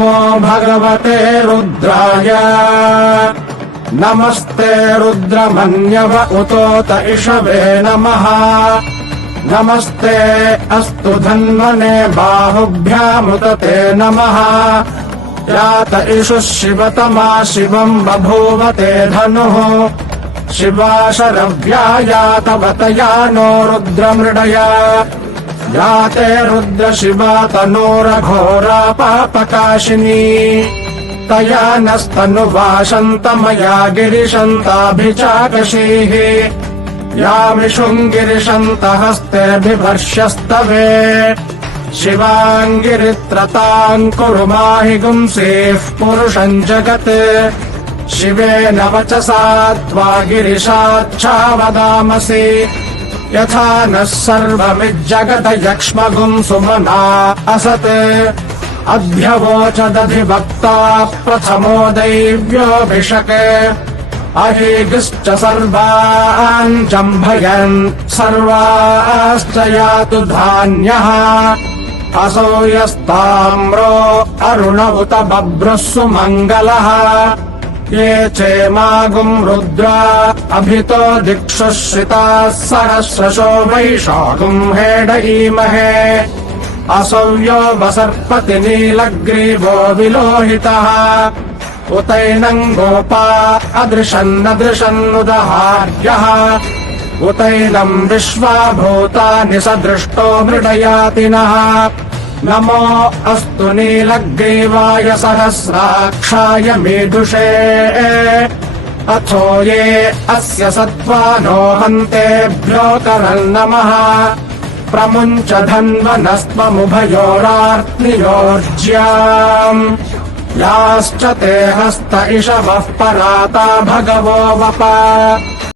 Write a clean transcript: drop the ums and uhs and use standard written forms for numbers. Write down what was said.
नमो भगवते रुद्राय नमस्ते रुद्रमन्यव उतोत इषवे नमः नमस्ते अस्तु धन्वने बाहुभ्यामुत ते नमः यात इषुः शिवतमा शिवम् बभूव ते धनुः शिवा शरव्या यातवतया नो रुद्रमृडया याते रुद्र शिवा तनोरघोरा पापकाशिनी तया नस्तनुवाशन्तमया गिरिशन्ताभिचाकशीः यामिषुङ्गिरिशन्तहस्तेऽभिवर्ष्यस्तवे शिवाङ्गिरित्रताम् कुरु माहि गुंसेः पुरुषम् जगत् शिवेन वचसा त्वा गिरिशाच्छावदामसि यथा नः सर्वमिज्जगत यक्ष्मगुम् सुमना असत् अभ्यवोचदधिवक्ता प्रथमो दैव्योऽभिषक् अहीगिश्च सर्वान् जम्भयन् सर्वाश्च यातु धान्यः असौ यस्ताम्रो अरुण उत बभ्रुः सुमङ्गलः ये चेमागुम् रुद्रा अभितो दिक्षुः श्रिताः सहस्रशो वैशाखुम् हेडयीमहे असौ यो वसर्पति नीलग्रीवो विलोहितः उतैनम् गोपा अदृशन्नदृशन्नुदहार्यः उतैनम् विश्वा भूतानि सदृष्टो मृडयातिनः नमो अस्तु नीलग्रीवाय सहस्राक्षाय मीदुषे अथो ये अस्य सत्त्वानो हन्तेभ्यो करन्नमः प्रमुञ्च धन्वनस्त्वमुभयोरार्त्नियोर्ज्याम् याश्च ते हस्त इषवः पराता भगवो वप